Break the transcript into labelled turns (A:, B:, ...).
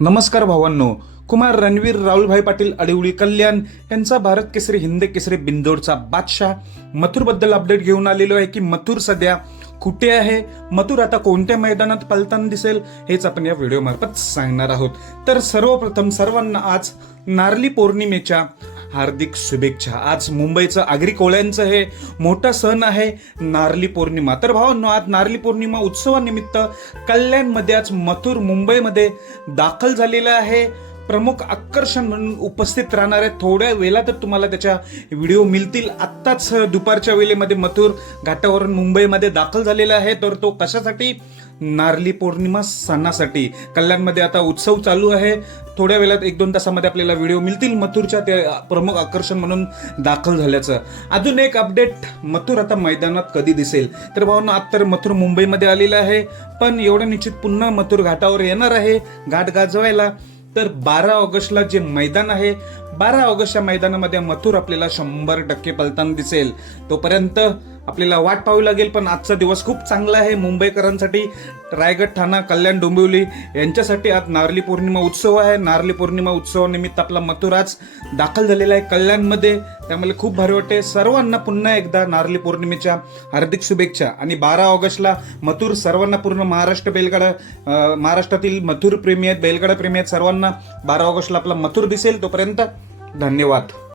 A: नमस्कार भावांनो. कुमार रणवीर राहुलभाई पाटील अडिवळी कल्याण यांचा भारत केसरी हिंद केसरी बिंदोडचा बादशाह. मथुरबद्दल अपडेट घेऊन आलेलो आहे की मथुर सध्या कुठे आहे? मथुर आता कोणत्या मैदानात पलताना दिसेल? हेच आपण या व्हिडिओमार्फत सांगणार आहोत. तर सर्वप्रथम सर्वांना आज नारली पौर्णिमेच्या हार्दिक शुभेच्छा. आज मुंबईचं आगरी कोळ्यांचं हे मोठा सण आहे नारली पौर्णिमा. तर भावांनो आज नारली पौर्णिमा उत्सवानिमित्त कल्याणमध्ये आज मथुर मुंबईमध्ये दाखल झालेलं आहे. प्रमुख आकर्षण म्हणून उपस्थित राहणार आहे थोड्या वेळातच तुम्हाला त्याच्या व्हिडिओ मिळतील. आत्ताच दुपारच्या वेळेमध्ये मथुर घाटावरून मुंबईमध्ये दाखल झालेला आहे. तर तो कशासाठी? नारली पौर्णिमा सणासाठी. कल्याणमध्ये आता उत्सव चालू आहे. थोड्या वेळात एक दोन तासामध्ये आपल्याला व्हिडिओ मिळतील मथुरच्या ते प्रमुख आकर्षण म्हणून दाखल झाल्याचं. अजून एक अपडेट मथुर आता मैदानात कधी दिसेल? तर भावना आता तर मथुर मुंबईमध्ये आलेलं आहे. पण एवढं निश्चित पुन्हा मथुर घाटावर येणार आहे. घाट गाजवायला तर बारा ऑगस्टला जे मैदान आहे बारा ऑगस्टच्या मैदानामध्ये मथुर आपल्याला शंभर टक्के पलताना दिसेल. तोपर्यंत आपल्याला वाट पाहावी लागेल पण आजचा दिवस खूप चांगला आहे. मुंबईकरांसाठी रायगड ठाणा कल्याण डोंबिवली यांच्यासाठी आज नारली पौर्णिमा उत्सव आहे. नारली पौर्णिमा उत्सवानिमित्त आपला मथुर आज दाखल झालेला आहे कल्याणमध्ये. त्यामुळे खूप भारी वाटते. सर्वांना पुन्हा एकदा नारली पौर्णिमेच्या हार्दिक शुभेच्छा. आणि बारा ऑगस्टला मथुर सर्वांना पूर्ण महाराष्ट्र बेलगाडा महाराष्ट्रातील मथुर प्रेमी आहेत बेलगाडा प्रेमी आहेत. सर्वांना बारा ऑगस्टला आपला मथुर दिसेल. तोपर्यंत धन्यवाद.